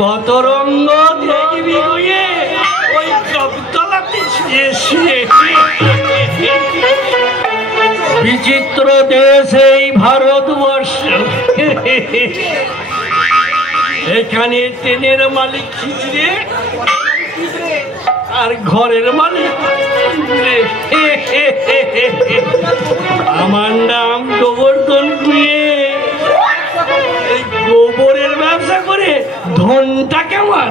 কত রঙ্গ দেখবি গিয়ে ওই কবতলাতে শুয়ে বিচিত্র দেশ এই ভারতবর্ষ। এখানে ট্রেনের মালিক খিচড়ে আর ঘরের মালিক আমার নাম গোবর্ধন কুয়ে। এই গোবরের ব্যবসা করে ধনটা কেমন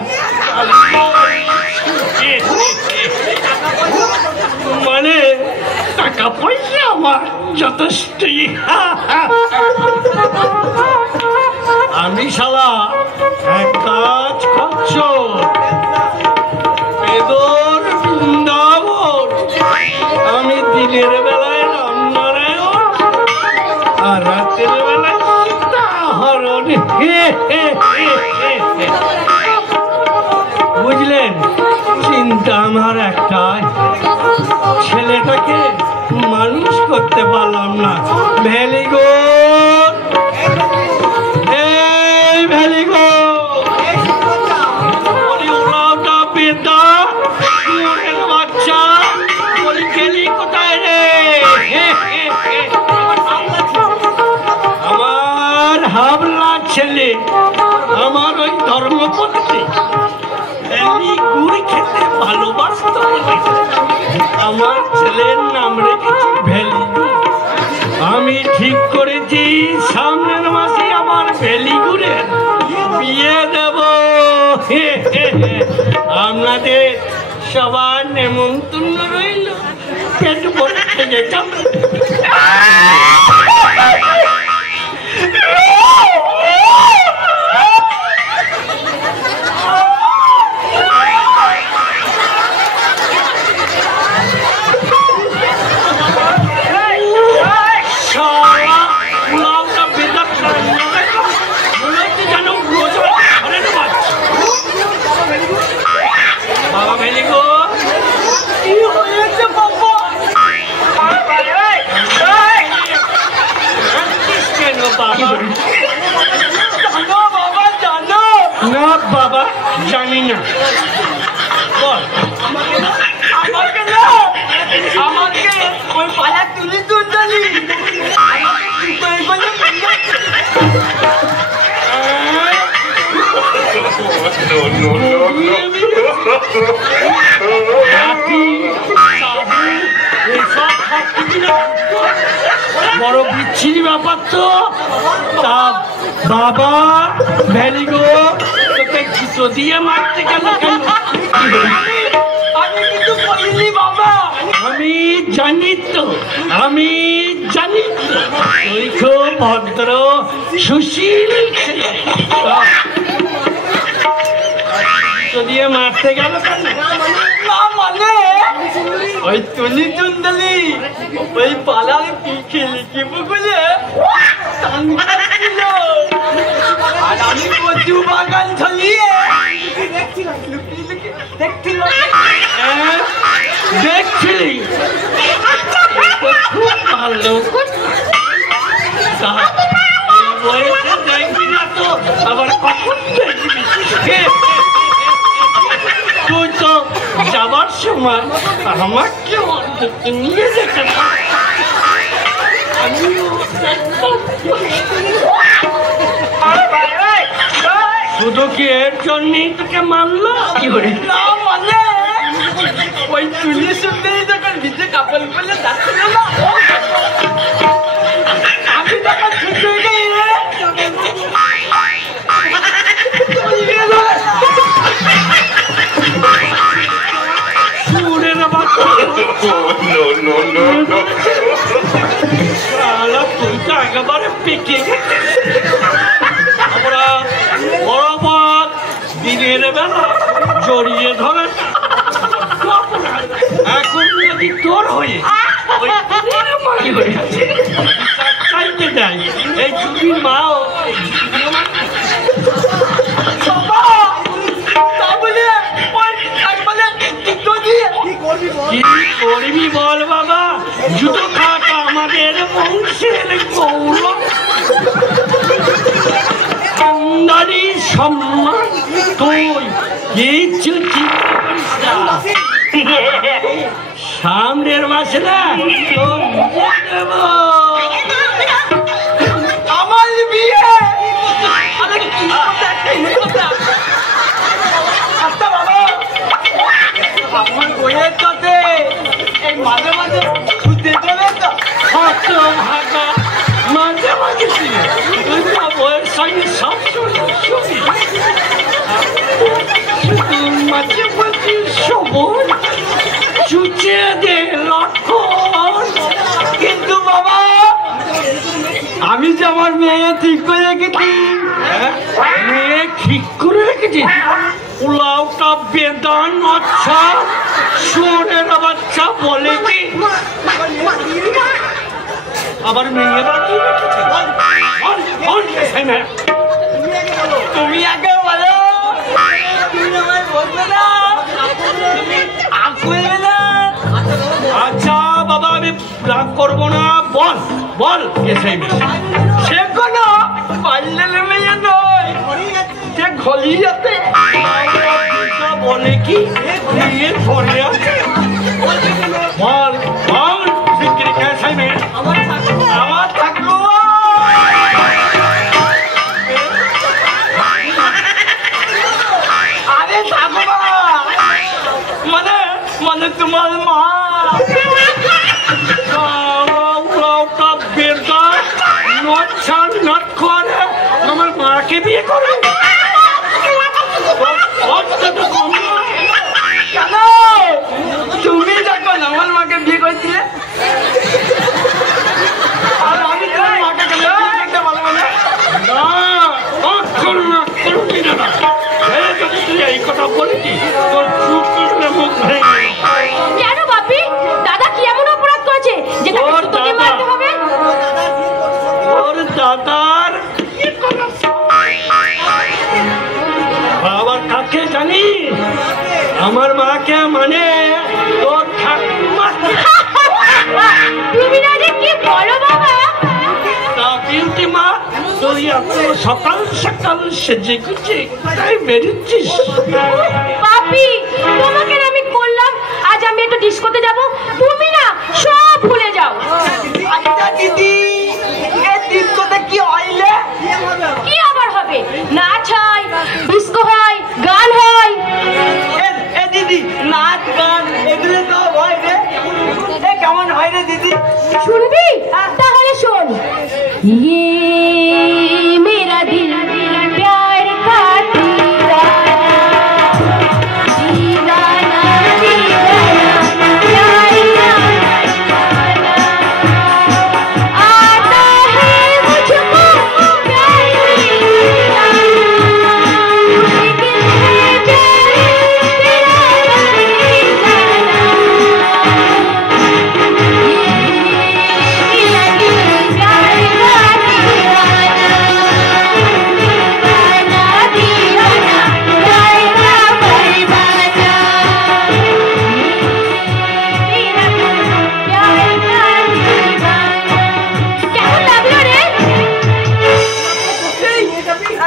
মানে টাকা পয়সা আমার যথেষ্টই। আমি শালা এক কাজ করছ বেদর বৃন্দাবন। আমি দিনের বেলায় রামনারায়ণ আর রাতের বেলায় সীতাহরণ। বুঝলেন? চিন্তা আমার একটাই, ছেলেটাকে মানুষ করতে পারলাম না। ভেরি গুড, এই ভেরি গুড। বলি ওরাওটা পেতা শুয়োরের বাচ্চা, বলি গেলি কোথায় রে? আমার হাবলা ছেলে, আমার ওই ধর্মপত্নী ভেলি গুড় খেতে ভালোবাসত বলে আমার ছেলের নাম রেখেছি ভেলি গুড়। আমি ঠিক করেছি সামনের মাসে আমার ভেলি গুড়ের বিয়ে দেব। আপনাদের সবার নেমন্তন্ন রইল, পেট ভরে খেয়ে যাবে। না বাবা জানি না, বল আমাকে ওই পালা তুলি তুললি। বড় বিচ্ছিরি ব্যাপার তো। তা বাবা ভেরি গুড, তোকে ঘিচো দিয়ে মারতে গেল কেন? আমি কিন্তু বলিনি বাবা। আমি জানি তো, আমি জানি তো তুই খুব ভদ্র সুশীল ছেলে। দিয়ে মারতে গেল কেন? না মানে ওই তুলি তুন্দলি ওই পালার খেলি কি বলে আর আমি কচু বাগান ছলিয়ে দেখছিলি খুব ভালো বয়সে দেখবি না তো আবার কখন দেখবি? তুই তো যাবার সময় আমাকে নিয়ে যেতে শুধু কি এর জন্যই তোকে মারলো? কি করে না মানে ওই তুলি শুনতেই যখন ভিজে কাপড় পরলে যাচ্ছিল না, আমি তখন ছুটে গেই রে সুরের বাচ্চা। তুই তো একেবারে পেকে আমরা বরাবর দিনের বেলা জড়িয়ে ধরে এখন যদি তোর হয়ে চাইতে দেয় এই জুবির মাও কি করবি বল বাবা? জুতো খাটা আমাদের বংশের গৌরব। সম্মান তুই কিছু চিন্তা করিস না। সামনের মাসে না তোর বিয়ে দেব। আমার বিয়ে? আরে কি কথা, কি কথা? আচ্ছা বাবা, আমার বইয়ের সাথে এই মাঝে মাঝে ছুটে দেবে তো? কত ভাগা মাঝে মাঝে ছিল তুই তো বইয়ের সঙ্গে সবসময় শুনি মাঝে মাঝে সবর চুচে দে লক্ষণ। কিন্তু বাবা, আমি যে আমার মেয়ে ঠিক করে রেখেছি। মেয়ে ঠিক করে রেখেছিস? উলাওটা বেদান আচ্ছা শুয়োরের বাচ্চা বলে কি আবার মেয়ে বাকি রেখেছে? তুমি আগে বলো, তুমি আমায় বলবে না, তুমি আসবে না। আচ্ছা বাবা, আমি রাগ করবো না, বল বল কে সেই মেয়ে? সে কোনো পাল্লালে মেয়ে নয়, সে ঘলিয়াতে। বলে কি মেয়ে ঘরে আছে? বল বল বিক্রি কে সেই মেয়ে? আমার থাকলো আরে থাকো না, মানে মানে তোমার মা। আমার মাকে বিয়ে করে কেন? তুমি যখন আমার মাকে বিয়ে করেছিলে, আর আমি তোমার মাকে কেন বিয়ে করতে পারবো না? এই কথা বলেছি তোর চুপ করলে মুখ ভেঙে। কেন বাপি, দাদা কি এমন অপরাধ করেছে যে তাকে তোকে মারতে হবে? ওর দাদার বাবার কাকে জানি? আমার মাকে মানে তোর ঠাকুমা। তুমি না যে কি বলো বাবা? তা বিউটি মা, তুই এত সকাল সকাল সেজে গুজে তাই বেরিয়েছিস? বাপি, তোমাকে না আমি বললাম আজ আমি একটু ডিস্কোতে যাব, তুমি না সব ভুলে যাও। আচ্ছা দিদি, এই ডিস্কোতে কি হইলে? কি আবার হবে? নাচ হয়, ডিস্কো হয়, গান হয়। এ দিদি, নাচ গান এগুলো তো হয় রে। এ কেমন হয় রে দিদি? শুনবি? তাহলে শোন। ये मेरा दिल प्यार का दीवाना, दीवाना, प्यार का आता है मुझको प्यार मेरा, मुश्किल है जाने तेरा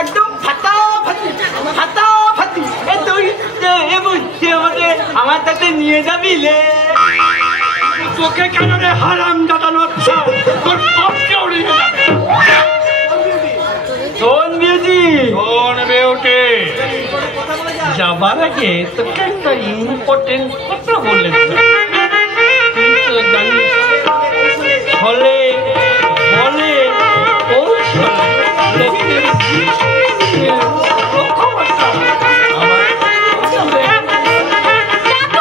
একদম ফাটাফাটি ফাটাফাটি। এ তুই এ বুঝছি আমার সাথে নিয়ে যাবি লে? তোকে কেন রে হারাম দাদা নচ্ছা, তোর বাপকে উড়িয়ে যাবে। শোন বিউটি, শোন বিউটি, যাবার আগে তোকে একটা ইম্পর্টেন্ট কথা বলে দিই। তুই তো জানিস ফলে বলে ও লোকের লক্ষ্যমাত্রা আমার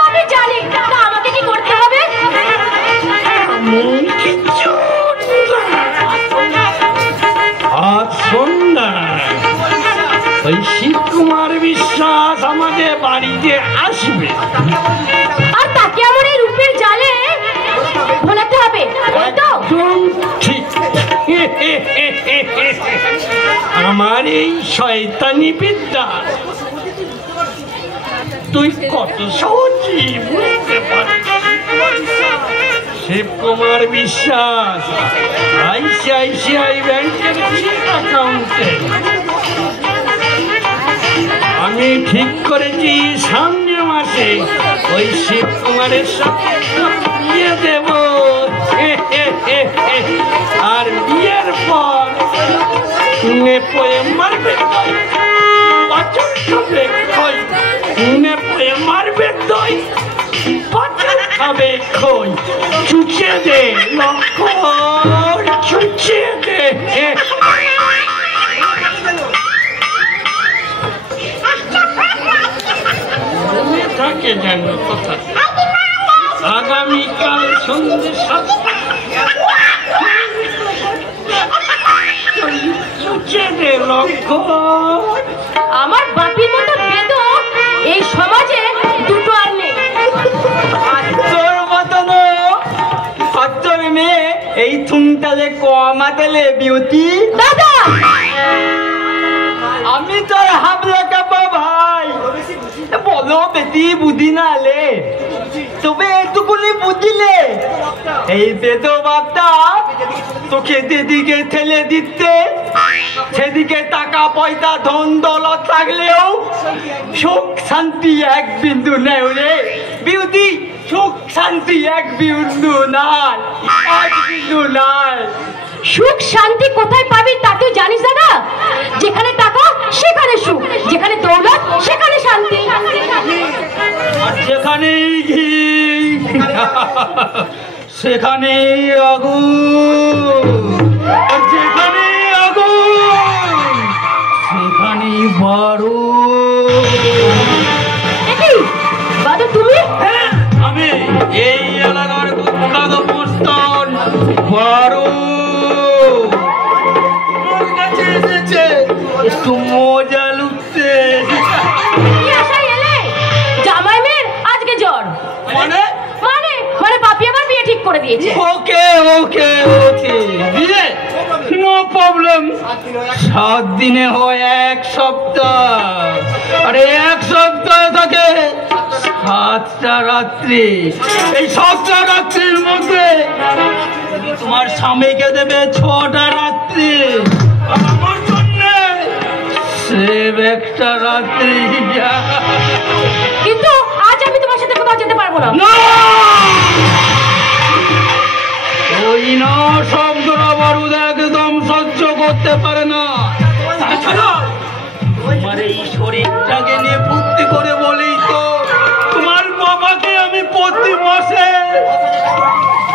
আমি জানি, তা আমাকে কি করতে হবে? কিচ্ছু আজ সন্ধ্যা ওই শিবকুমার বিশ্বাস আমাদের বাড়িতে আসবে, আর তাকে আমার এই রূপের জালে ভোলাতে হবে, ওই তো? একদম ঠিক। আমার এই শয়তানি বিদ্যা তুই কত সহজে বুঝতে পারিস। শিবকুমার বিশ্বাস আইসিআইসিআই ব্যাংকের চিফ অ্যাকাউন্টে আমি ঠিক করেছি সামনের মাসে ওই শিবকুমারের সাথে বিয়ে দেব। আর বিয়ের পর নেপোয়ে মারবে বছর খাবে খই, নেপোয়ে মারবে দই বছর খাবে খই। চুচে দে লক্ষণ, চুচে দে। থাকে যেন কথা। আগামীকাল সন্ধ্যে 7টা আমার বাপির মতো বেদক এই সমাজে দুটো আর নেই। তোর মতন তোর মেয়ে এই থুমতালে কমাতালে বিউটি। দাদা আমি তোর হাবলা কাপা ভাই, বলো বেটি বুদ্ধি না লে, তবে এটুকুনি বুঝিলে এই বেদ বাপটা তোকে যেদিকে ঠেলে দিতে সেদিকে টাকা পয়সা ধন দৌলত থাকলেও সুখ শান্তি এক বিন্দু নেই রে বিউটি। সুখ শান্তি এক বিন্দু নাই, এক বিন্দু নাই। সুখ শান্তি কোথায় পাবি তা তুই জানিস দাদা? যেখানে টাকা সেখানে সুখ, যেখানে দৌলত সেখানে শান্তি, আর যেখানে ঘি সেখানে আগুন, আর যেখানে আগুন সেখানে বারুদ। বাদু তুমি? আমি এই এলাকার বিখ্যাত মস্তান বারুদ। তোর কাছে এসেছে একটু মজা লুটতে। জামাই মেয়ের আজকে জ্বর। মানে মানে মানে বাপি আবার বিয়ে ঠিক করে দিয়েছে। ওকে ওকে ওকে, বিয়ে নো প্রবলেম। 7 দিনে হয় 1 সপ্তাহ, আরে 1 সপ্তাহ থাকে 7টা রাত্রি। এই 7টা রাত্রির মধ্যে তোমার স্বামীকে দেবে 6টা রাত্রি, আর আমার জন্য সেব 1টা রাত্রি। কিন্তু আজ আমি তোমার সাথে কোথাও যেতে পারবো না। ওই না শব্দটা বারুদ একদম সহ্য করতে পারে না। তাছাড়া তোমার এই শরীরটাকে নিয়ে ফুর্তি করে বলি তো তোমার বাবাকে আমি প্রতি মাসে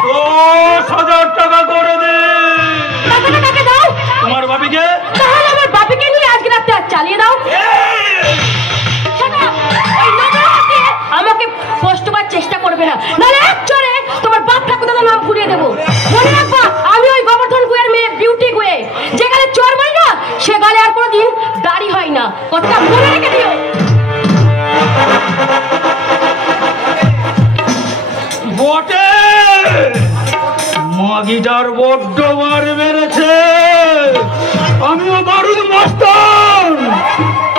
10,000 টাকা করে দিই। টাকাটা দাও। তোমার বাপিকে? তাহলে আমার বাপিকে নিয়ে আজকে রাতে চালিয়ে দাও। আমাকে কষ্টবার চেষ্টা করবে না, নাহলে এক চড়ে তোমার বাপ ঠাকুরদার নাম ঘুরিয়ে দেবো। মনে রাখবা আমি ওই গোবর্ধন গুয়ের মেয়ে বিউটি গুয়ে, যে গালে চর মারি না সে গালে আর কোনোদিন দাড়ি হয় না, কথা মনে রেখে দিও। বটে মাগিটার বড্ড বার বেড়েছে। আমিও বারুদ মস্তান,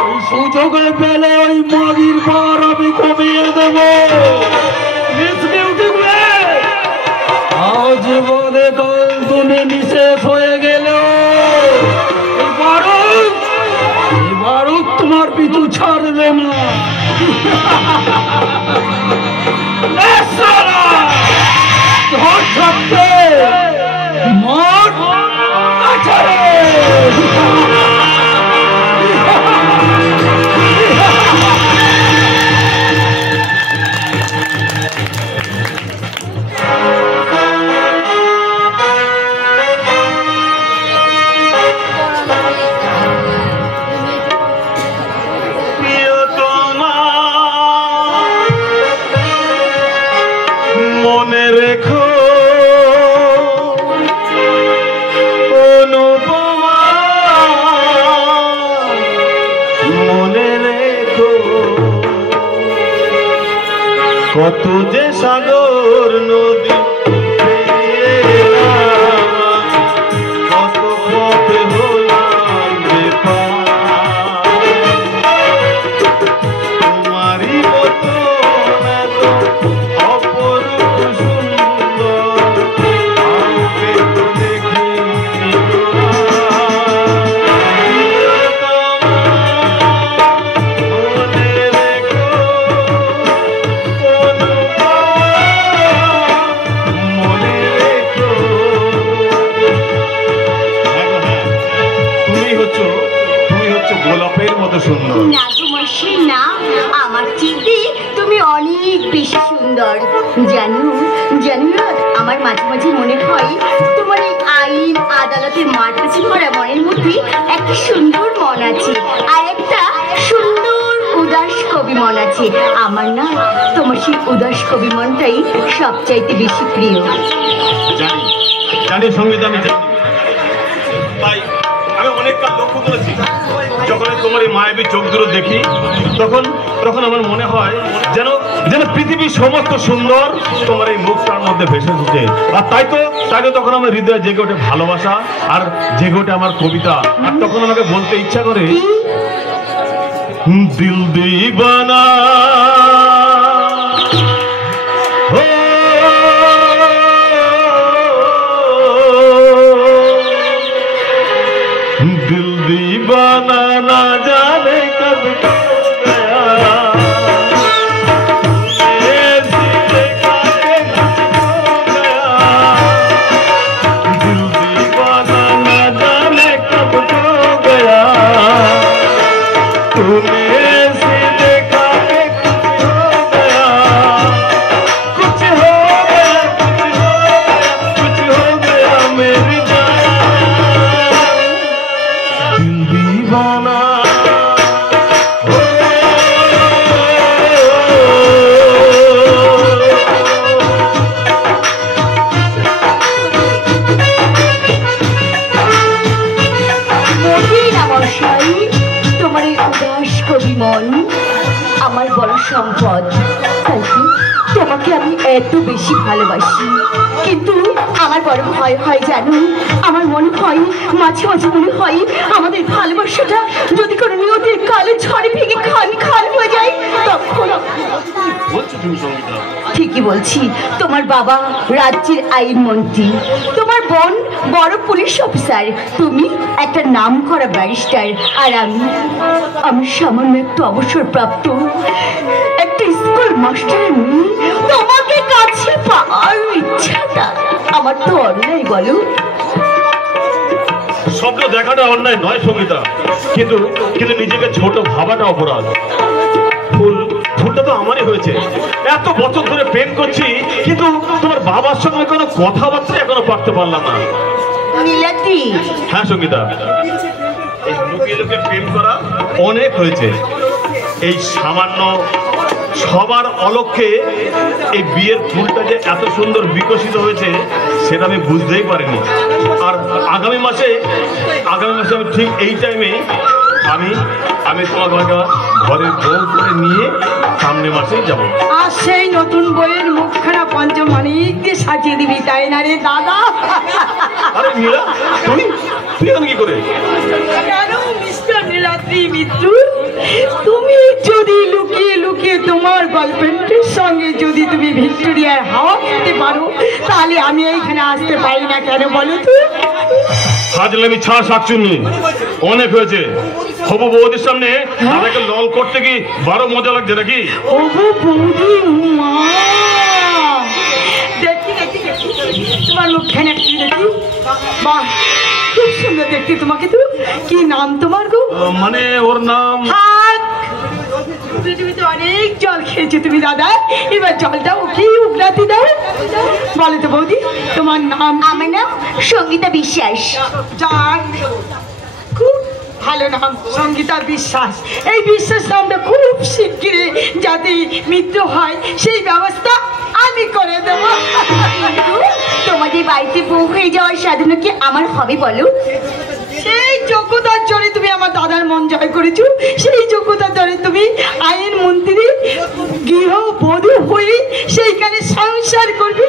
ওই সুযোগে পেলে ওই মাগির বার আমি কমিয়ে দেব। মিস বিউটি গুয়ে, আজ বলে কাল তুমি নিষেধ হয়ে গেল। এই বারুদ তোমার পিছু ছাড়বে না। ধর থাকতে মন আছাড়ে। মনে রেখো অনুপমা, মনে রেখো কত যে সাগর নদী পেরিয়ে কত পথে হলাম যে পার। তোমারই মতো এত অপরূপ সুন্দর আমাকে তো দেখিনি তোমার। গোলাপের মতো সুন্দর। না তোমাশি না, আমার চেয়ে তুমি অনেক বেশি সুন্দর। জানো জানো, আমার মাঝে মাঝে মনে হয় তোমার এই আইন আদালতের মারপ্যাচি করা মনের মধ্যে একটা সুন্দর মন আছে, আর একটা সুন্দর উদাস কবি মন আছে। আমার না তোমার সেই উদাস কবি মনটাই সবচাইতে বেশি প্রিয়। জানি জানি সঙ্গীত, আমি জানি। তাই আমি অনেকটা লক্ষ্য করেছি, যখন তোমার এই মায়াবী চোখ দুটো দেখি তখন তখন আমার মনে হয় যেন যেন পৃথিবীর সমস্ত সুন্দর তোমার এই মুখটার মধ্যে ভেসে উঠে। আর তাই তো তখন আমার হৃদয়ে জেগে ওঠে ভালোবাসা, আর জেগে ওঠে আমার কবিতা। আর তখন আমাকে বলতে ইচ্ছা করে, দিল দিবানা दिल दीवाना ना जाने कब गया, दिल दीवाना ना जाने कब खो गया, तूने ऐसे देखा कि कुछ हो गया, कुछ हो गया मेरी दीवाना। তোমার এই উদাস কবি মন আমার বড় সম্পদ, তাই কি তোমাকে আমি এত বেশি ভালোবাসি। কিন্তু আমার বড় ভয় হয় জানো, আমার মনে হয় মাঝে মাঝে মনে হয় আমাদের ভালোবাসাটা যদি কোনো নিয়তির কালো ঝড়ে ভেঙে খান খান হয়ে যায় তখন। ঠিকই বলছি, তোমার বাবা রাজ্যের আইনমন্ত্রী, তোমার বোন বড় পুলিশ অফিসার, তুমি একটা নাম করা ব্যারিস্টার, আর আমি সামান্য একটু অবসরপ্রাপ্ত একটা স্কুল মাস্টারের মেয়ে। তোমাকে কাছে পাওয়ার ইচ্ছাটা আমার তো অন্যায় বলো? স্বপ্ন দেখাটা অন্যায় নয় সঙ্গীতা, কিন্তু কিন্তু নিজেকে ছোট ভাবাটা অপরাধ। ফুলটা তো আমারই হয়েছে, এত বছর ধরে প্রেম করছি, কিন্তু তোমার বাবার সঙ্গে কোনো কথাবার্তা এখনো পারতে পারলাম না। নীলাদ্রি, হ্যাঁ সঙ্গীতা, এই লুকিয়ে লুকিয়ে প্রেম করা অনেক হয়েছে। এই সামান্য সবার অলক্ষ্যে এই বিয়ের ফুলটা যে এত সুন্দর বিকশিত হয়েছে সেটা আমি বুঝতেই পারিনি। আর আগামী মাসে আমি ঠিক এই টাইমে আমি তোমাকে ঘরের বউ করে নিয়ে সামনে মাসেই যাব। আর সেই নতুন বইয়ের মুখখানা পঞ্চমাণিক দিয়ে সাজিয়ে দিবি, তাই না রে দাদা? আরে নীলা, তুই কি করে? কেন মিস্টার নীলাদ্রি মিত্র, তুমি যদি লুকিয়ে লুকিয়ে তোমার গার্লফ্রেন্ডের সঙ্গে যদি তুমি ভিক্টোরিয়ার হাওয়া খেতে পারো, তাহলে আমি এইখানে আসতে পারি না কেন বলো তো? ফাজলামি ছাড় শাকচুন্নি, অনেক হয়েছে। হবু বৌদির সামনে আমাকে লল করতে কি বড় মজা লাগছে নাকি? ও বৌদি, মা দেখি তোমার মুখখানে একটু দেখি। বাহ, খুব সুন্দর দেখতে তোমাকে। তো কি নাম তোমার গো? মানে ওর নাম পৃথিবীতে অনেক জল খেয়েছো তুমি দাদা, এবার জলটা ওকে উগলাতে দাও। বলে তো বৌদি তোমার নাম? আমার নাম সঙ্গীতা বিশ্বাস। যাক, খুব ভালো নাম, সঙ্গীতা বিশ্বাস। এই বিশ্বাস নামটা খুব শিগগিরই যাতে মিত্র হয় সেই ব্যবস্থা আমি করে দেব। তোমাদের বাড়িতে বউ হয়ে যাওয়ার সাধনা কি আমার হবে বলো? সেই যোগ্যতার জোরে তুমি আমার দাদার মন জয় করেছো, সেই যোগ্যতার জোরে তুমি আইন মন্ত্রী গৃহবধূ হয়ে সেইখানে সংসার করবে।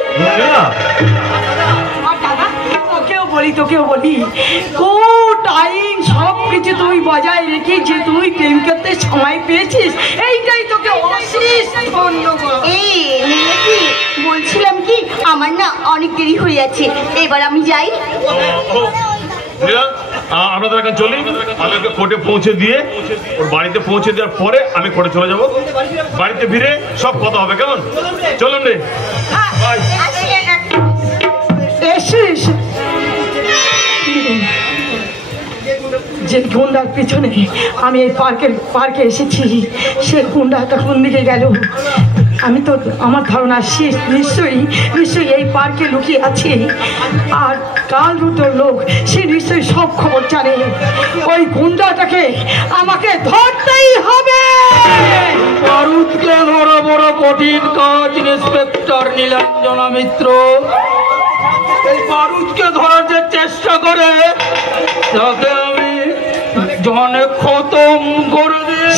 আর দাদা, তোকেও বলি কোর্ট আইন সব কিছু তুই বজায় রেখে যে তুই প্রেম করতে সময় পেয়েছিস, এইটাই তোকে অশেষ ধন্যবাদ। বলছিলাম কি, আমার না অনেক দেরি হয়ে যাচ্ছে, এবার আমি যাই। আপনাদের এখন চলি, আমি ওকে কোর্টে পৌঁছে দিয়ে ওর বাড়িতে পৌঁছে দেওয়ার পরে আমি কোর্টে চলে যাব। বাড়িতে ফিরে সব কথা হবে, কেমন? চলুন রে। এসে যে গুন্ডার পিছনে আমি এই পার্কে এসেছি, সে গুন্ডাটা কোন দিকে গেল? আমি তো আমার ধারণা সে নিশ্চয়ই এই পার্কে লুকিয়ে আছে। আর কাল দুটোর লোক, সে নিশ্চয়ই সব খবর জানে। ওই গুন্ডাটাকে আমাকে ধরতেই হবে। বারুদকে ধরো বড় কঠিন কাজ ইন্সপেক্টর নীলাঞ্জনা মিত্র। এই বারুদকে ধরার যে চেষ্টা করে তাকে আমি জনে খতম করে দিই।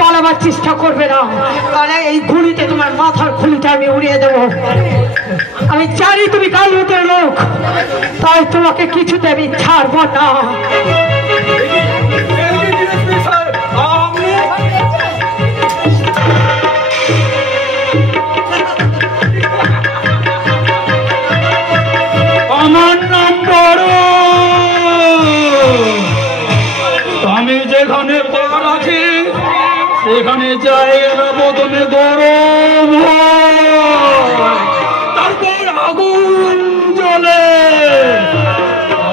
পালাবার চেষ্টা করবে না, তাহলে এই ঘুড়িতে তোমার মাথার খুলিটা আমি উড়িয়ে দেব। আমি জানি তুমি কালুতের লোক, তাই তোমাকে কিছুতে আমি ছাড়বো না। আমার নাম বড়, আমি যেখানে পার আছি সেখানে জায়গা প্রথমে গরম তারপর আগুন জ্বলে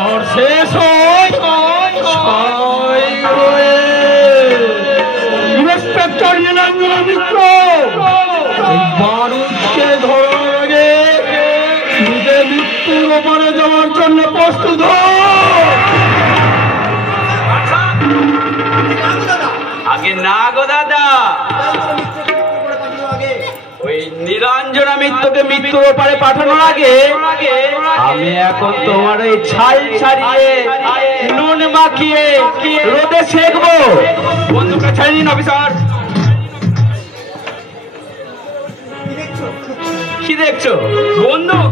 আর শেষ ইন্সপেক্টর নীলাঞ্জনা মিত্র বারুদকে ধরার আগে নিজের মৃত্যুর ওপরে যাওয়ার জন্য প্রস্তুত আগে না গো দাদা, ওই নীলাঞ্জনা মিত্রকে মৃত্যুর ওপারে পাঠানোর আগে আমি এখন তোমার এই ছাল ছাড়িয়ে নুন মাখিয়ে রোদে সেঁকবো। বন্দুকটা ছেড়ে দিন অফিসার। কি দেখছো? বন্দুক?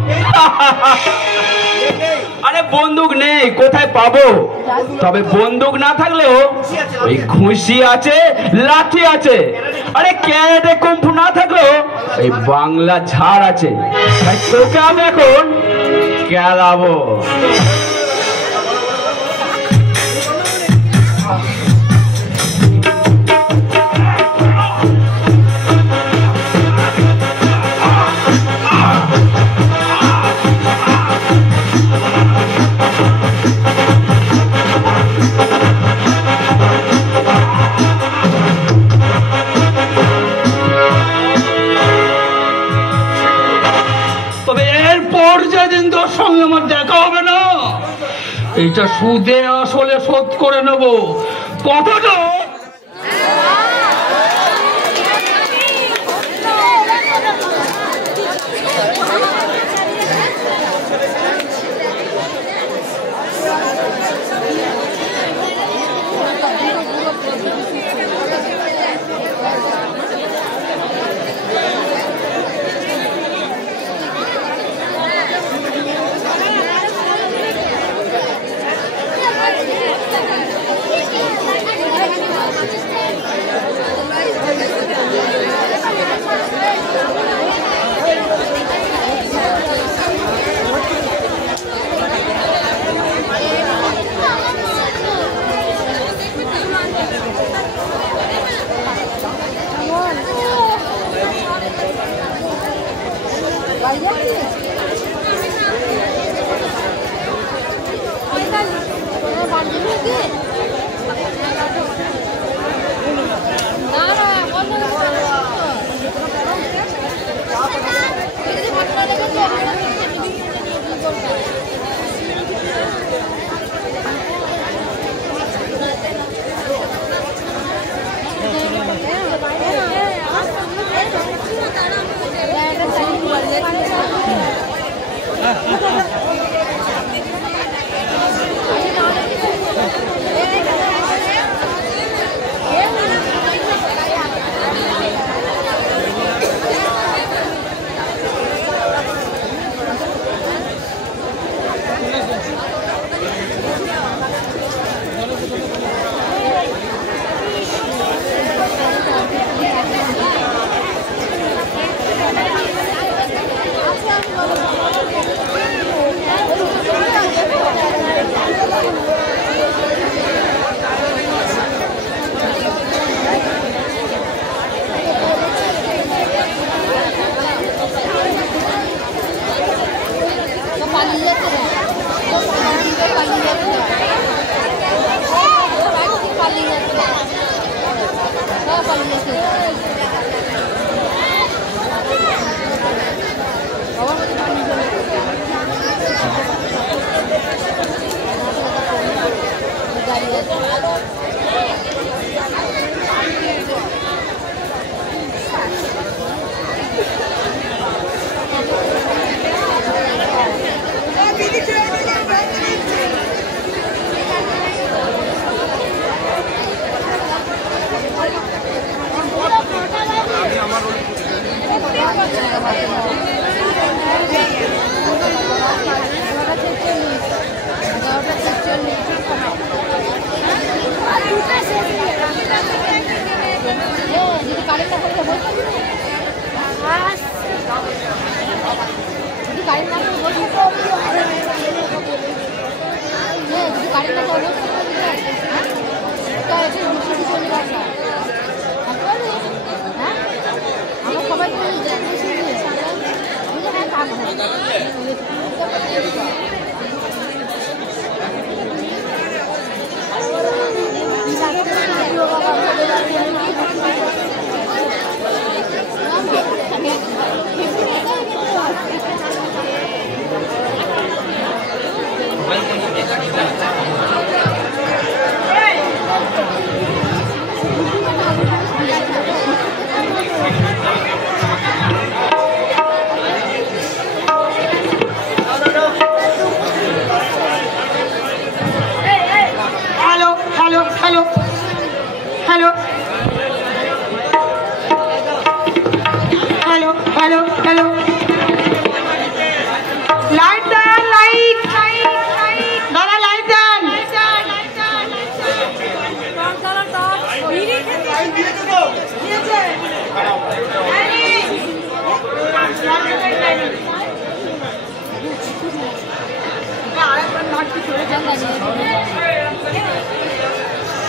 আরে বন্দুক নেই, কোথায় পাবো? তবে বন্দুক না থাকলেও ওই খুশি আছে, লাঠি আছে। আরে ক্যারেটে কুম্ফু না থাকলেও ওই বাংলা ঝাড় আছে। তাই তোকে আমি এখন খেলাবো। যেদিন তোর সঙ্গে আমার দেখা হবে না, এইটা সুদে আসলে শোধ করে নেব। কথাটা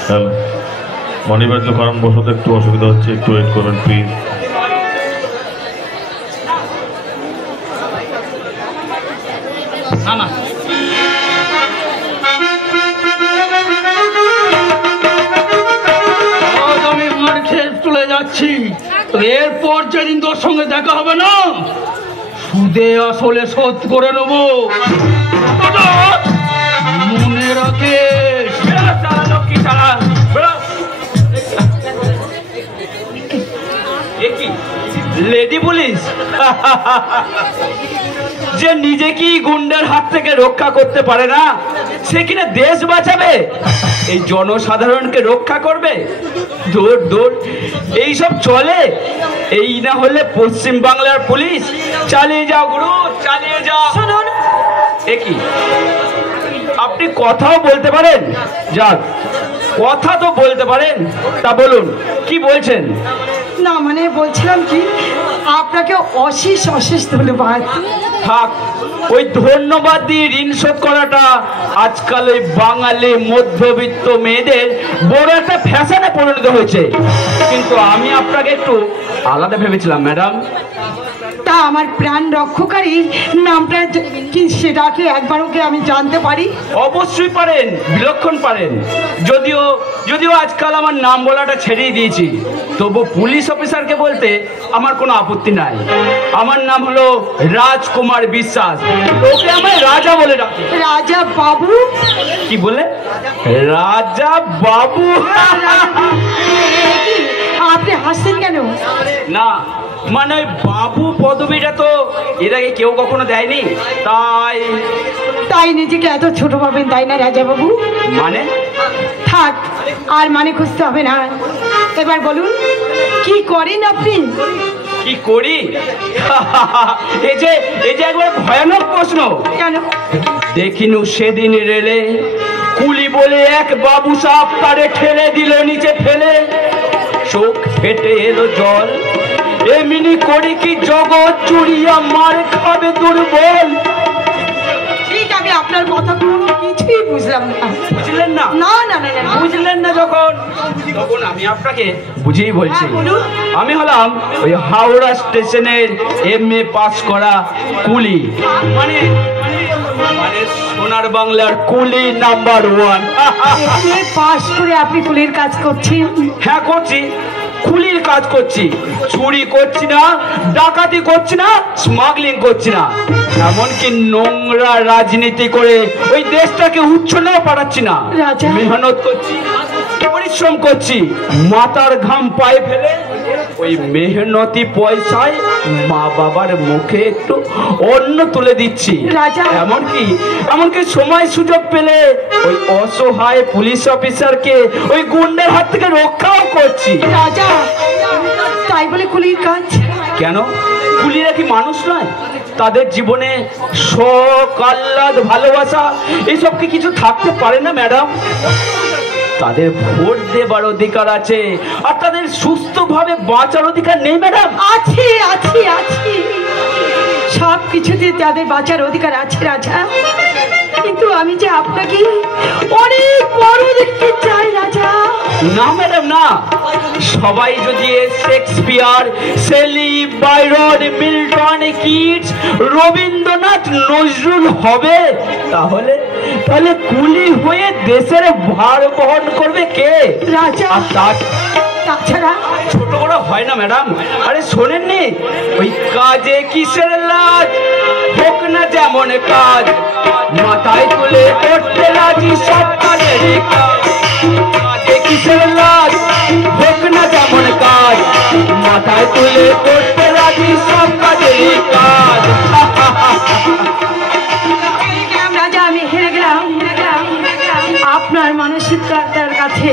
হ্যালো, মানিব্যাগ তো কারণ বসত একটু অসুবিধা হচ্ছে, একটু ওয়েট করবেন প্লিজ। না না, আজ আমি মার খেয়ে চলে যাচ্ছি, তো এরপর যেদিন তোর সঙ্গে দেখা হবে না, সুদে আসলে শোধ করে নেবো, মনে রাখিস। লেডি পুলিশ যে নিজে কি গুন্ডার হাত থেকে রক্ষা করতে পারে না, সে কিনা দেশ বাঁচাবে, এই জনসাধারণকে রক্ষা করবে? দূর দূর, এইসব চলে? এই না হলে পশ্চিম বাংলার পুলিশ। চালিয়ে যাও গুরু, চালিয়ে যাও। শুনুন, কি আপনি কথাও বলতে পারেন? যাক, কথা তো বলতে পারেন, তা বলুন কি বলছেন? না মানে বলছিলাম কি, আপনাকে অশেষ অশেষ ধন্যবাদ। থাক, ওই ধন্যবাদ দিয়ে ঋণ শোধ করাটা আজকাল ওই বাঙালি মধ্যবিত্ত মেয়েদের বড় একটা ফ্যাশনে পরিণত হয়েছে, কিন্তু আমি আপনাকে একটু আলাদা ভেবেছিলাম ম্যাডাম। তা আমার প্রাণ রক্ষকারীর নামটা কি, সেটা কি একবার ওকে আমি জানতে পারি? অবশ্যই পারেন, বিলক্ষণ পারেন। যদিও যদিও আজকাল আমার নাম বলাটা ছেড়েই দিয়েছি, তবু পুলিশ অফিসারকে বলতে আমার কোনো আপত্তি নাই। আমার নাম হলো রাজকুমার বিশ্বাস, ওকে আমায় রাজা বলে ডাকে। রাজা বাবু? কি বলে? রাজা বাবু? আপনি হাসছেন কেন? না মানে ওই বাবু পদবিটা তো এর আগে কেউ কখনো দেয়নি, তাই নিজেকে এত ছোট পাবেন, তাই না রাজা বাবু? মানে থাক, আর মানে খুঁজতে হবে না। এবার বলুন কি করেন আপনি? কি করি? এই যে একবার ভয়ানক প্রশ্ন। কেন? দেখিনু সেদিন রেলে কুলি বলে এক বাবু সাপ তারে ঠেলে দিল নিচে ফেলে, চোখ ফেটে এলো জল, এমনি করে কি জগৎ চুরিয়া মার খাবে দুর্বল। ঠিক, আমি আপনার কথা কোনো কিছুই বুঝলাম না। বুঝলেন না? না না না না, বুঝলেন না যখন, তখন আমি আপনাকে বুঝেই বলছি। হ্যাঁ, বলুন। আমি হলাম ওই হাওড়া স্টেশনের MA পাস করা কুলি, মানে মানে সোনার বাংলার কুলি নাম্বার 1। এমএ পাস করে আপনি কুলির কাজ করছেন? হ্যাঁ করছি, কুলির কাজ করছি। চুরি করছি না, ডাকাতি করছি না, স্মাগলিং করছি না, এমনকি নোংরা রাজনীতি করে ওই দেশটাকে উচ্ছন্নেও পাঠাচ্ছি না। রাজা। মেহনত করছি, পরিশ্রম করছি, মাথার ঘাম পায়ে ফেলে ওই মেহনতি পয়সায় মা বাবার মুখে একটু অন্ন তুলে দিচ্ছি। রাজা। এমনকি সময় সুযোগ পেলে ওই অসহায় পুলিশ অফিসারকে ওই গুন্ডার হাত থেকে রক্ষাও করছি। রাজা, তাই বলে কুলির কাজ? কেন, কুলিরা কি মানুষ নয়? তাদের জীবনে শখ, আহ্লাদ, ভালোবাসা এইসব কি কিছু থাকতে পারে না ম্যাডাম? তাদের ভোট দেবার অধিকার আছে, আর তাদের সুস্থভাবে বাঁচার অধিকার নেই ম্যাডাম? আছে আছে আছে, সব কিছুতে তাদের বাঁচার অধিকার আছে রাজা, কিন্তু আমি যে আপনাকে অনেক বড় দেখতে চাই রাজা। না ম্যাডাম না, সবাই যদি Shakespeare, Shelley, Byron, Milton, Keats, Rabindranath, Nazrul হবে, তাহলে কুলি হয়ে দেশের ভার বহন করবে কে? রাজা। আর তাছাড়া ছোট বড় হয় না ম্যাডাম। আরে শোনেননি, ওই কাজে কিসের লাজ, হোক না যেমন কাজ, মাথায় তুলে করতে রাজি সব কাজের কাজ। কাজে কিসের লাজ, হোক না যেমন কাজ, মাথায় তুলে করতে রাজি সব কাজের কাজ। রাজা, আমি হেরে গেলাম আপনার মানসিকতার কাছে,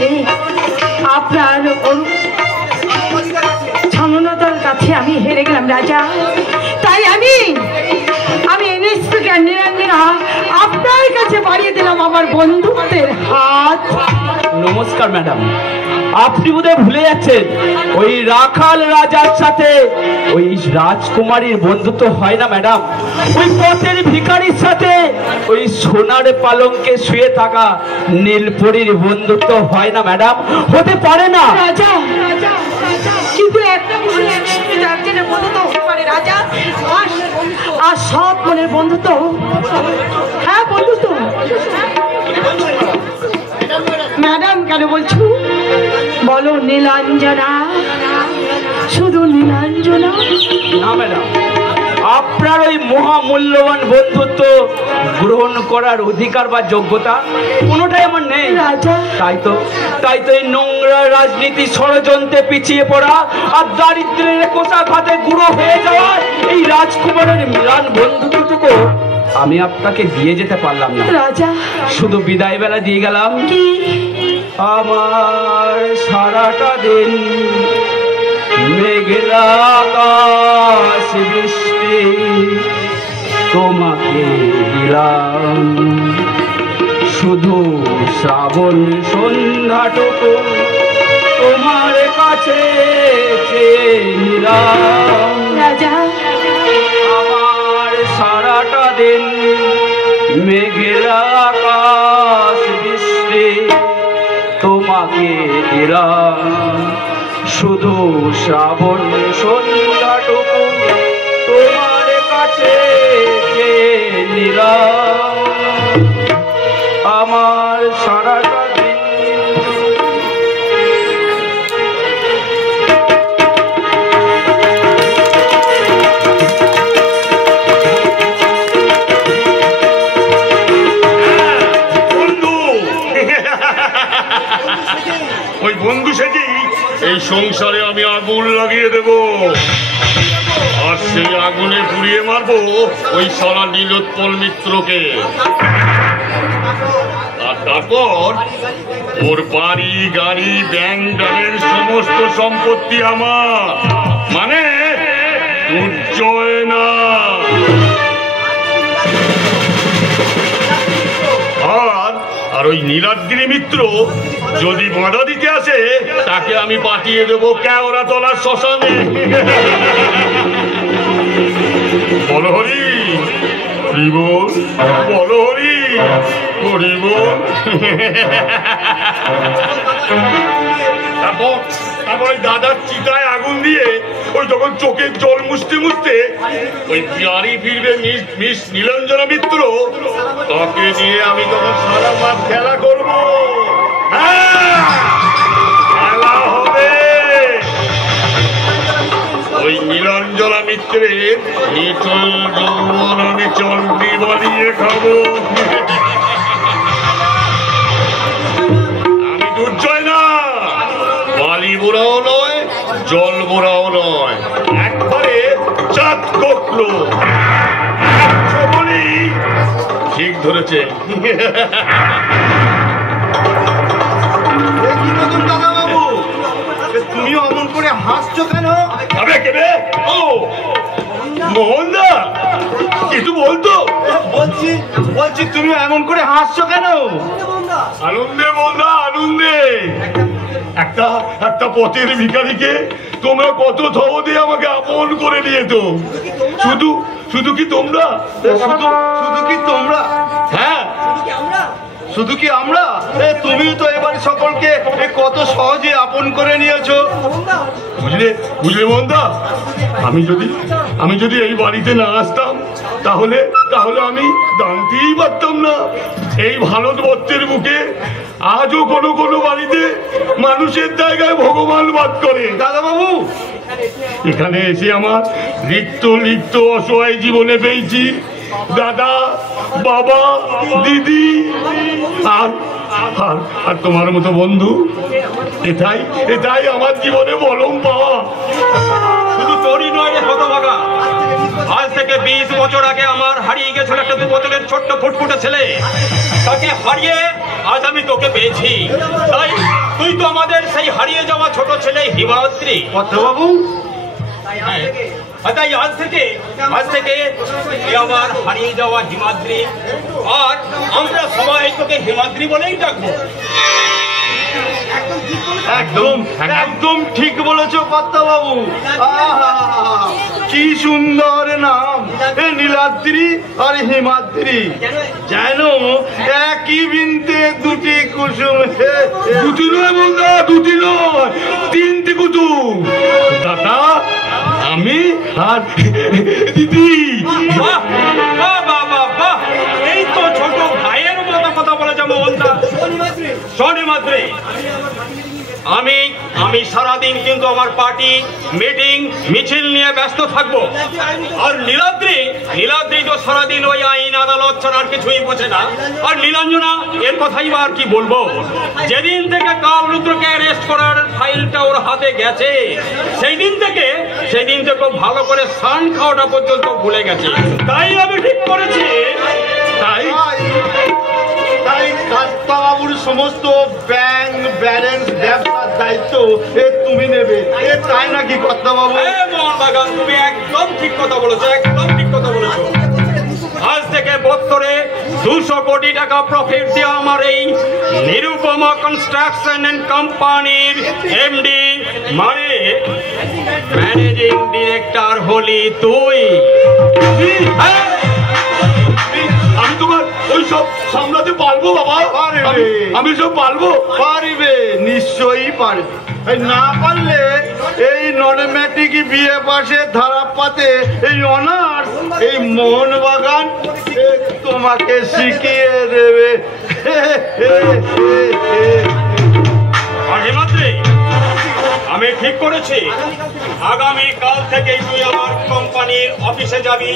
আপনার সমানতার কাছে আমি হেরে গেলাম রাজা। তাই আমি ইন্সপেক্টর নিরঞ্জনা আপনার কাছে বাড়িয়ে দিলাম আমার বন্ধুত্বের হাত। নমস্কার ম্যাডাম, আপনি বোধহয় ভুলে যাচ্ছেন ওই রাখাল রাজার সাথে ওই রাজকুমারীর বন্ধুত্ব হয় না ম্যাডাম। ওই পথের ভিখারির সাথে ওই সোনার পালঙ্কে শুয়ে থাকা নীলপরীর বন্ধুত্ব হয় না ম্যাডাম, হতে পারে না। রাজা কিন্তু একটা একজনের বন্ধুত্ব হতে পারে রাজা, আর সৎ মনের বন্ধুত্ব। হ্যাঁ বন্ধুত্ব। ম্যাডাম কেন বলছো? বলো নীলাঞ্জনা, শুধু নীলাঞ্জনা। না ম্যাডাম, আপনার ওই মহামূল্যবান বন্ধুত্ব গ্রহণ করার অধিকার বা যোগ্যতা কোনোটাই আমার নেই রাজা। তাই তো এই নোংরা রাজনীতি ষড়যন্ত্রে পিছিয়ে পড়া আর দারিদ্রের কোষাঘাতে গুঁড়ো হয়ে যাওয়া এই রাজকুমারের মিলান বন্ধুত্বটুকু আমি আপনাকে দিয়ে যেতে পারলাম না রাজা। শুধু বিদায় বেলা দিয়ে গেলাম কি? আমার সারাটা দিন মেঘলা আকাশ বৃষ্টি তোমাকে দিলাম, শুধু শ্রাবণ সন্ধ্যাটুকু তোমার কাছে চেয়ে নিলাম। রাজা। আমার সারাটা দিন মেঘলা আকাশ বৃষ্টি তোমাকে দিলাম, শুধু শ্রাবণ সন্ধ্যাটুকু তোমার কাছে নিলাম। আমার সারাটা দিন ওই বন্ধু সেজেই এই সংসারে আমি আগুন লাগিয়ে দেব, আর সেই আগুনে পুড়িয়ে মারবো ওই সারা নীলোৎপল মিত্রকে। আর তারপর ওর বাড়ি গাড়ি ব্যাংক ব্যালেন্স সমস্ত সম্পত্তি আমার, মানে দুর্জয় না। আর ওই নীলাদ্রি মিত্র যদি বাধা দিতে আসে তাকে আমি পাঠিয়ে দেবো কেওড়া তলার শ্মশানে। বলো হরি হরি বল, বলো হরি হরি বল। তারপর ওই দাদার চিতায় আগুন দিয়ে ওই তখন চোখের জল মুছতে মুছতে ওই বাড়ি ফিরবে মিস নীলাঞ্জনা মিত্র, তাকে নিয়ে আমি তখন সারা মাঠ খেলা করবো। খেলা হবে ওই নীলাঞ্জনা মিত্রের নিচল যৌবন আমি চলতি বানিয়ে খাবো। আমি দুর্জয় না, বালি বোড়াও নয়, জল বোড়াও নয়, একবারে চাঁদ কোকলো। ঠিক ধরেছে। তুমিও অমন করে হাসছো কেন? ও মোহনদা কিছু বলতো? বলছি তুমি এমন করে হাসছো কেন? আনন্দে মোহনদা, আনন্দে। একটা পথের ভিখারিকে তোমরা কত থবদে আমাকে আপন করে নিয়েছো। শুধু কি তোমরা? শুধু কি তোমরা? হ্যাঁ, শুধু কি আমরা? তুমি তো এবার সকলকে কত সহজে আপন করে নিয়েছো। বুঝলে মোহনদা, আমি যদি এই বাড়িতে না আসতাম তাহলে আমি জানতেই পারতাম না এই ভারতবর্ষের বুকে আজও কোনো বাড়িতে মানুষের জায়গায় ভগবান বাস করে। দাদা বাবু, এখানে এসে আমার লিপ্ত অসহায় জীবনে পেয়েছি দাদা, বাবা, দিদি আর তোমার মতো বন্ধু। এটাই আমার জীবনে বলম পাওয়া। শুধু তোরই নয় রে হতভাগা, আজ থেকে 20 বছর আগে আমার হারিয়ে গেছিল একটা 2 বছরের ছোট্ট ফুটফুটে ছেলে। তাকে হারিয়ে আজ আমি তোকে পেয়েছি। তাই তুই তো আমাদের সেই হারিয়ে যাওয়া ছোট ছেলে হিমাদ্রি। বাবু, তাই আজ থেকে আমার হারিয়ে যাওয়া হিমাদ্রি, আর আমরা সবাই তোকে হিমাদ্রি বলেই ডাকবো। একদম একদম ঠিক বলেছো কর্তা বাবু। কি সুন্দর নাম, নীলাদ্রি আর হিমাদ্রি, যেন একই বিনতে দুটি কুসুম। দুটি নয় বন্ধা, দুটি নয়, তিনটি কুতুম। দাদা, আমি আর দিদি। বাহ বাহ বাহ বাহ বাহ, এই তো ছোট ভাইয়ের মতো কথা বলেছে মোহনদা। শোন হিমাদ্রি, আমি সারাদিন কিন্তু আমার পার্টি মিটিং মিছিল নিয়ে ব্যস্ত থাকবো। আর নীলাদ্রি তো সারাদিন ওই আইন আদালত ছাড়া আর কিছুই বোঝে না। আর নীলাঞ্জনা, এর কথাই বা আর কি বলবো, যেদিন থেকে কাল রুদ্রকে অ্যারেস্ট করার ফাইলটা ওর হাতে গেছে সেই দিন থেকে ভালো করে সান খাওয়াটা পর্যন্ত ভুলে গেছে। তাই আমি ঠিক করেছি, তাই কর্তাবাবুর সমস্ত ব্যাংক ব্যালেন্স ব্যবসার দায়িত্ব তুমি নেবে, তাই নাকি কর্তাবাবু? মোহনবাগান, তুমি একদম ঠিক কথা বলেছো, একদম ঠিক কথা বলেছো। আজ থেকে বছরে 200 কোটি টাকা প্রফিট দিয়ে আমার এই নিরুপমা কনস্ট্রাকশন এন্ড কোম্পানির এমডি মানে ম্যানেজিং ডিরেক্টর হলি তুই। আমি তোমার ওই সব সামলাতে পারবো বাবা? আমি সব পারবো? পারবে, নিশ্চয়ই পারবে। না পারলে এই নরম্যাটিক বিয়ে পাশে ধারাপাতে এই অনার্স এই মোহনবাগান তোমাকে শিখিয়ে দেবে। আর হিমাদ্রি, আমি ঠিক করেছি, আগামী কাল থেকেই তুই আমার কোম্পানির অফিসে যাবি।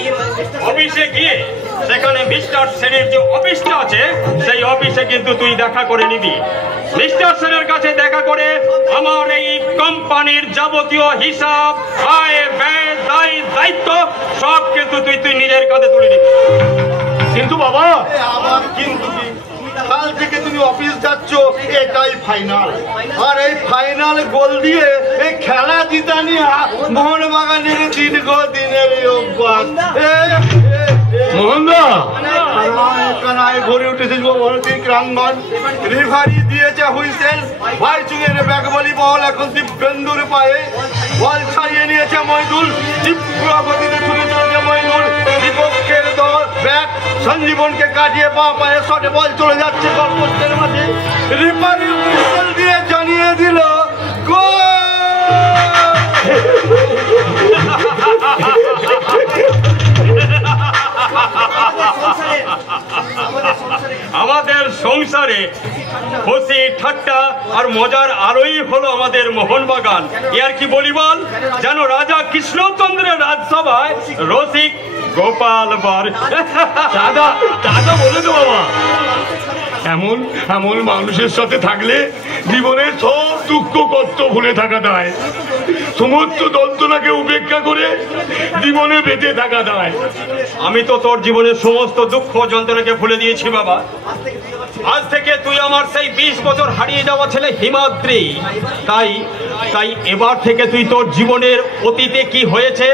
অফিসে গিয়ে সেখানে মিস্টার সেনের যে অফিসটা আছে সেই অফিসে কিন্তু তুই দেখা করে নিবি। মিস্টার সেনের কাছে দেখা করে আমার এই কোম্পানির যাবতীয় হিসাব, আয় ব্যয়, দায়িত্ব সব কিন্তু তুই নিজের কাঁধে তুলে নিবি। কিন্তু বাবা, আবার কিন্তু কি? কাল থেকে তুমি অফিস যাচ্ছ, এটাই ফাইনাল। আর এই ফাইনাল গোল দিয়ে এই খেলা জিতা নিয়ে মোহনবাগানের দীর্ঘদিনের অভ্যাস। মোহনদা, কানায় ভরে উঠেছে যুবভারতী ক্রাঙ্গন। রেফারি দিয়েছে হুইসেল, ভাইচুঙের ব্যাক বলি বল এখন দিব্যেন্দুর পায়ে। বল ছাড়িয়ে নিয়েছে মইদুল, তীব্র গতিতে ছুটে চলেছে মইদুল। বিপক্ষের দল ব্যাট সঞ্জীবনকে কাটিয়ে পা পায়ে শটে বল চলে যাচ্ছে গোলপোস্টের মাঝে। রেফারি হুইসেল দিয়ে জানিয়ে দিল গোল। আমাদের সংসারে খুশি ঠাট্টা আর মজার আলোই হলো আমাদের মোহনবাগান। এর কি বলি বল, যেন রাজা কৃষ্ণচন্দ্রের রাজসভায় রসিক গোপাল বার। দাদা দাদা বলে তো বাবা, এমন এমন মানুষের সাথে থাকলে জীবনের সব দুঃখ কষ্ট ভুলে থাকা যায়, সমস্ত যন্ত্রণাকে উপেক্ষা করে জীবনে বেঁচে থাকা যায়। আমি তো তোর জীবনের সমস্ত দুঃখ যন্ত্রণাকে ভুলে দিয়েছি বাবা। আজ থেকে তুই আমার সেই 20 বছর হারিয়ে যাওয়া ছেলে হিমাদ্রি। তাই এবার থেকে তুই তোর জীবনের অতীতে কি হয়েছে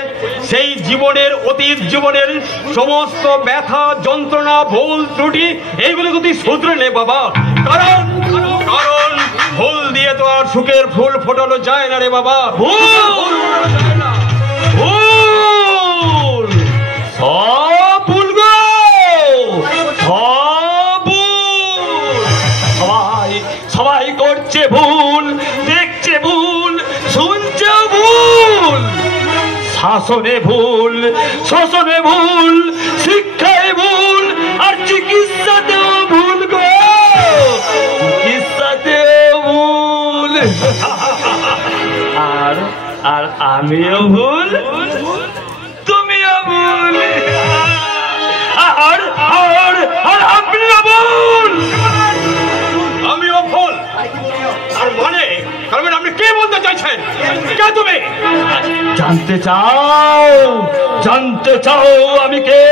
সেই জীবনের সমস্ত ব্যথা যন্ত্রণা ভুল ত্রুটি এইগুলোকে তুই শুধরে নে বাবা। কারণ ভুল দিয়ে তো আর সুখের ফুল ফোটানো যায় না রে বাবা। ভুল সব ভুল গো, সব ভুল। সবাই করছে ভুল, দেখছে ভুল, শুনছে ভুল। শাসনে ভুল, শোষণে ভুল, শিক্ষায় ভুল, আর চিকিৎসাতেও ভুল গো, চিকিৎসাতেও ভুল। আর আমিও ভুল, তুমিও ভুল, আর আপনিও ভুল, আমিও ভুল। আর মানে আপনি কে বলতে চাইছেন? কে তুমি? জানতে চাও আমি কে?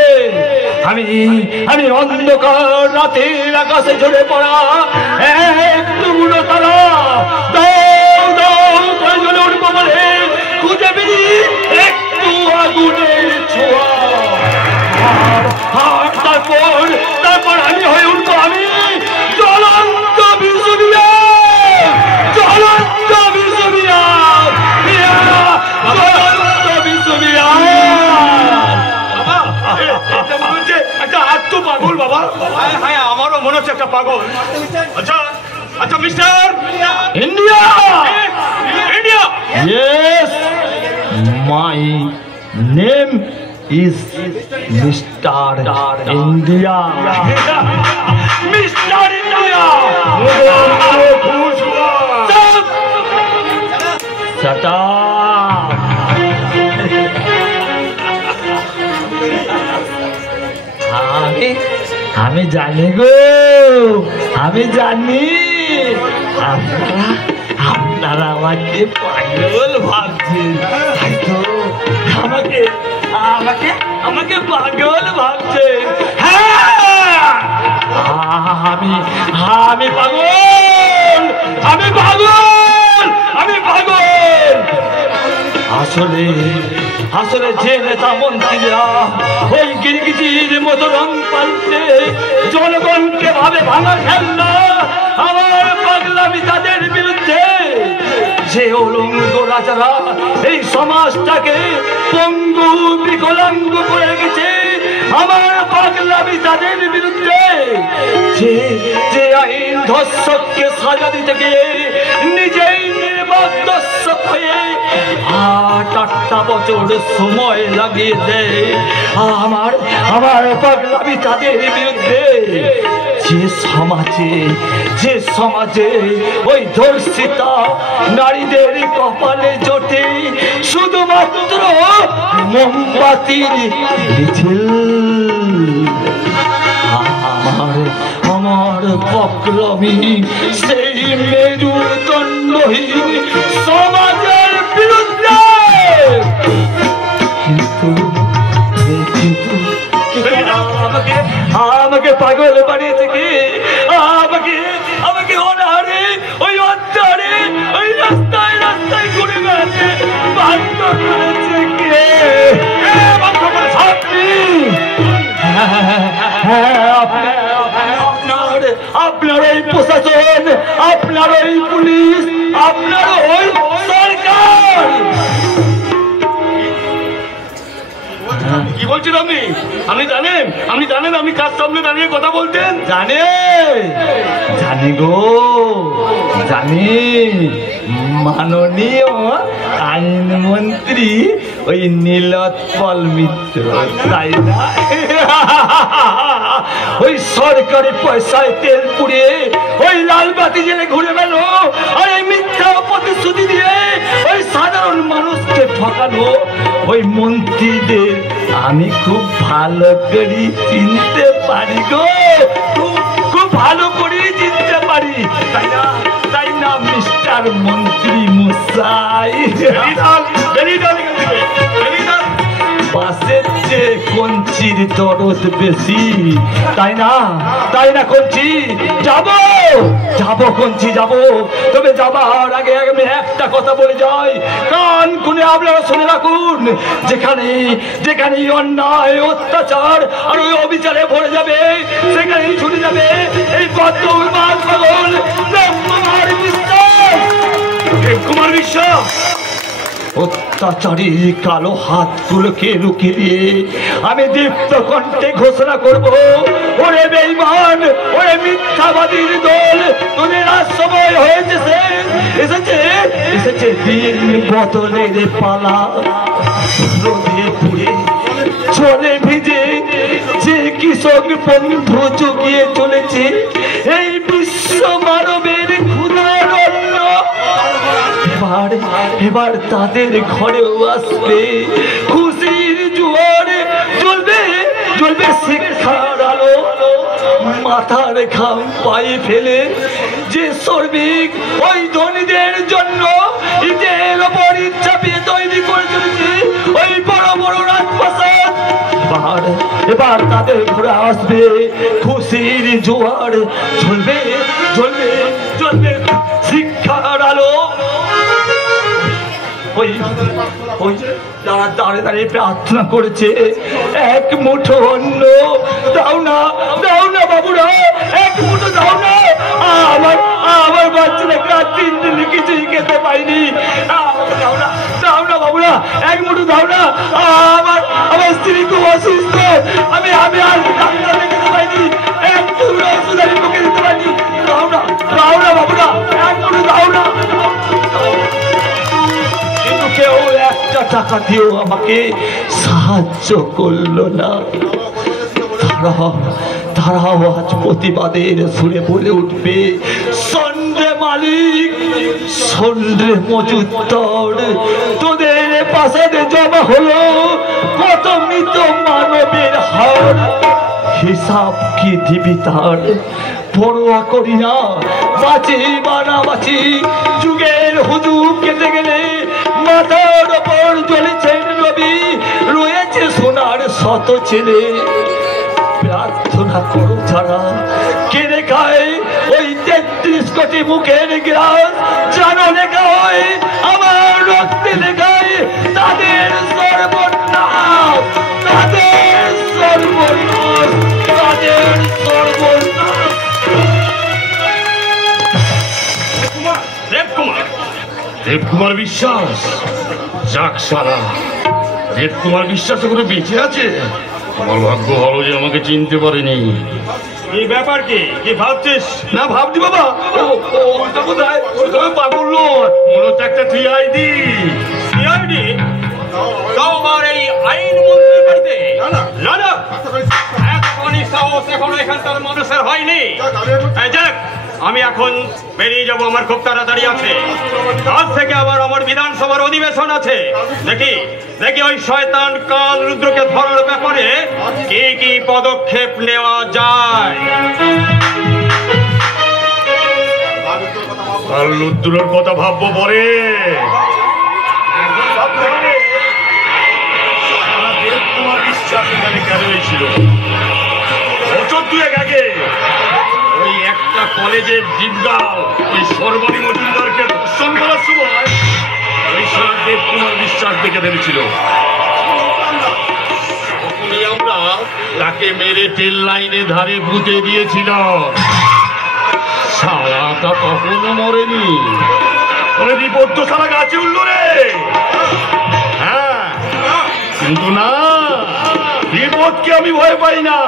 আমি অন্ধকার রাতের আকাশে ঝরে পড়া এক টুকরো তারা। দাও প্রয়োজনে উঠবো বলে খুঁজে বেরি একটু আগুনের ছোঁয়া। আর তারপর আমি হয়ে উঠবো আমি জ্বলন্ত বিজুলিয়া। পাগল। আচ্ছা আচ্ছা mister India. India. Yes, my name is Mr. India. Mister India. Shut up. আমি জানি গো, আমি জানি আপনারা আমাকে পাগল ভাবছেন, তাই তো আমাকে আমাকে আমাকে পাগল ভাবছেন। হ্যাঁ, আমি আমি পাগল, আমি পাগল, আমি পাগল। আসলে আসলে যে নেতা মন্ত্রীরা ওই গিরগিটির মতো রং পাল্টে জনগণকে ভাবে ভাঙা খেলনা আমার পাগলামি তাদের বিরুদ্ধে, যে উলঙ্গ রাজারা এই সমাজটাকে পঙ্গু বিকলাঙ্গ করে রেখেছে আমার পাগলামি তাদের বিরুদ্ধে, যে যে আইন ধর্ষককে সাজা দিতে গিয়ে নিজেই নির্বাক দর্শক হয়ে 8-8টা বছর সময় লাগিয়ে দেয় আমার আমার পাগলামি তাদের বিরুদ্ধে, যে সমাজে ওই ধর্ষিতা নারীদের কপালে জোটে শুধুমাত্র মোমবাতির মিছিল, আমার পাগলামি সেই মেরুদণ্ডহীন সমাজের বিরুদ্ধে। কিন্তু আমাকে পাগল বানিয়েছে কি? আমাকে আমাকে অনাহারে ওই অত্যারে ওই রাস্তায় রাস্তায় ঘুরে বেড়াতে বাধ্য করেছে কে? আপনি। আপনার ওই প্রশাসন, আপনার ওই পুলিশ, আপনার ওই সরকার। কি বলছেন আপনি? আপনি জানেন আমি কার সামনে দাঁড়িয়ে কথা বলতেন? জানি গো, জানি। মাননীয় আইনমন্ত্রী ওই নীলোৎপল মিত্র, তাই না? ওই সরকারি পয়সায় তেল পুড়িয়ে ওই লালবাতি জেলে ঘুরে বেড়ো আর এই মিথ্যা প্রতিশ্রুতি দিয়ে ওই সাধারণ মানুষকে ঠকানো ওই মন্ত্রীদের আমি খুব ভালো করে চিনতে পারি গো, খুব ভালো করে চিনতে পারি, তাই না? তাই না মিস্টার মন্ত্রী মশাই? বাসের চেয়ে কঞ্চির দরদ বেশি, তাই না? তাই না কঞ্চি? যাবো কঞ্চি, যাবো। তবে যাবার আগে আমি একটা কথা বলে যাই, কান খুলে আপনারা শুনে রাখুন। যেখানে অন্যায় অত্যাচার আর ওই অবিচারে ভরে যাবে, সেখানেই ছুটে যাবে এই বদ্ধ উন্মাদ পাগল কুমার বিশ্বাস। অত্যাচারী কালো হাতগুলোকে লুকিয়ে দিয়ে আমি দীপ্ত কণ্ঠে ঘোষণা করব, ওরে বেঈমান, ওরে মিথ্যাবাদীর দল, তোদের আজ সময় হয়েছে, এসেছে দিন বদলের পালা। রোদে পুড়ে জলে ভিজে যে কৃষক বন্ধু জুগিয়ে চলেছে এই বিশ্ব মানবের ক্ষুধার অন্ন, এবার তাদের ঘরেও আসবে খুশির জোয়ারে, জ্বলবে শিক্ষার আলো। মাথার ঘাম পায়ে ফেলে যে শ্রমিক ওই ধনীদের জন্য ঈদের ওপর চাপিয়ে তৈরি করে চলেছে ওই বড় বড় রাজপ্রাসাদ, এবার তাদের ঘরে আসবে খুশির জোয়ার, জ্বলবে শিক্ষার আলো। ওই যারা দাঁড়িয়ে দাঁড়িয়ে প্রার্থনা করেছে, এক মুঠো অন্ন দাও না বাবুরা, এক মুঠো দাও না। আমার বাচ্চারা 3 দিন কিছুই খেতে পাইনি, দাও না বাবুরা, এক মুঠো দাও না। আমার স্ত্রী খুব অসুস্থ, আমি আর ডাক্তার দেখাতে পাইনি, এক টুকরো ওষুধ আমি মুখে দিতে পারিনি। টাকা দিয়েও আমাকে সাহায্য করলো না। তারাও আজ প্রতিবাদের সুরে বলে উঠবে, সন্ডে মালিক, সন্ডে মজুদ্দার, তোদের পাশে জমা হলো কত মৃত মানবের হার, হিসাব কি দিবি তার? পরোয়া করি না বাঁচি বা না বাঁচি, যুগের হুজুগ কেটে গেলে মাথার ওপর জ্বলেছেন রবি, রয়েছে সোনার শত ছেলে। প্রার্থনা করো যারা কেড়ে খায় ওই 33 কোটি মুখের গ্রাস, জানো লেখা হয় আমার রক্তে লেখায় তাদের সর্বনাশ, তাদের সর্বনাশ, তাদের সর্বনাশ। দেবকুমার বিশ্বাস, যাক সারা, দেবকুমার বিশ্বাস এখনো বেঁচে আছে। আমার ভাগ্য ভালো যে আমাকে চিনতে পারেনি। এই ব্যাপার কি ভাবছিস? না ভাবছি বাবা, ওটা কোথায়? ওটা পাগল নয়, মনে হচ্ছে একটা টিআইডি। সিআইডি? তাও আবার এই আইন মন্ত্রীর বাড়িতে? না না, এতখানি সাহস এখনো এখানকার মানুষের হয়নি। যাক, আমি এখন বেরিয়ে যাব, আমার খুব তাড়াতাড়ি আছে। আজ থেকে আবার আমার বিধানসভার অধিবেশন আছে। দেখি দেখি ওই শয়তান কাল রুদ্রকে ধরার ব্যাপারে কি কি পদক্ষেপ নেওয়া যায়। কাল রুদ্রের কথা ভাববো পরে। দেবকুমার বিশ্বাস এখানে কেন হয়েছিল? বছর দুয়েক আগে ওই একটা কলেজের জিজ্ঞাল ওই সর্বাণী মজুমদারকে ধর্ষণ করার সময় ওই সারা দেবকুমার বিশ্বাস দেখে ফেলেছিল। তখনই আমরা তাকে মেরে ট্রেন লাইনে ধারে পুঁতে দিয়েছিলাম। সারাটা কখনো মরেনি। রিপোর্ট তো সারা গাছে উঠল রে। হ্যাঁ, কিন্তু না, রিপোর্টকে আমি ভয় পাই না।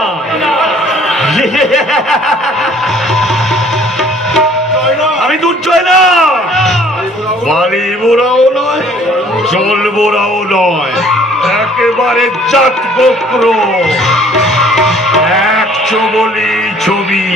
আমি দুর্জয় না, বালি বোরাও নয়, জল বোরাও নয়, একেবারে জাত গোপ্র, এক চবলি ছবি।